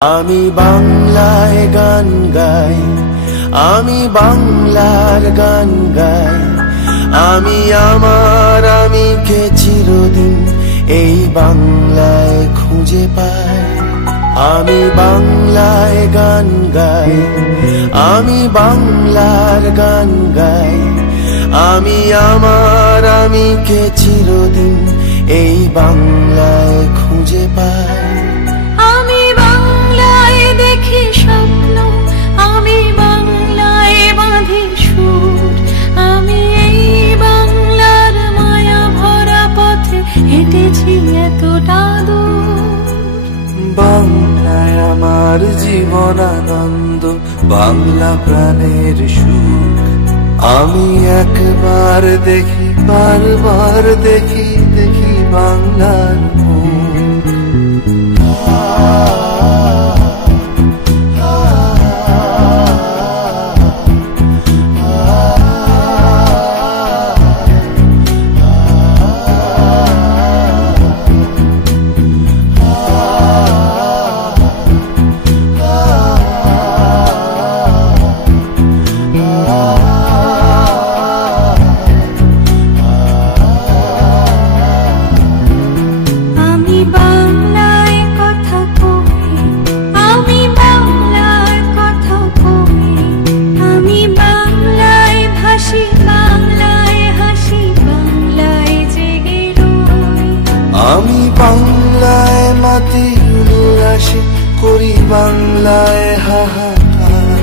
আমি বাংলায় গান গাই, আমি বাংলার গান গাই। আমি আমার আমিকে চিরদিন এই বাংলায় খুঁজে পাই। আমি বাংলায় গান গাই, আমি বাংলার গান গাই। আমি আমার আমিকে চিরদিন এই বাংলায় খুঁজে পাই। আমি বাংলায় দেখি স্বপ্ন, আমি বাংলায় বাঁধি সুর। আমি এই বাংলার মায়া ভরা পথে হেঁটেছি এতটা দূর। বাংলায় আমার জীবন আনন্দ, বাংলা প্রাণের সুখ। আমি একবার দেখি, বারবার দেখি, দেখি বাংলার মুখ। আমি বাংলায় মাতি উল্লাসে করি বাংলায় হাহাকার।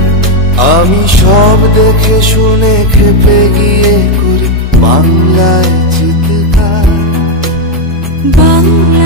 আমি সব দেখে শুনে খেপে গিয়ে করি বাংলায় চিৎকার। বাংলা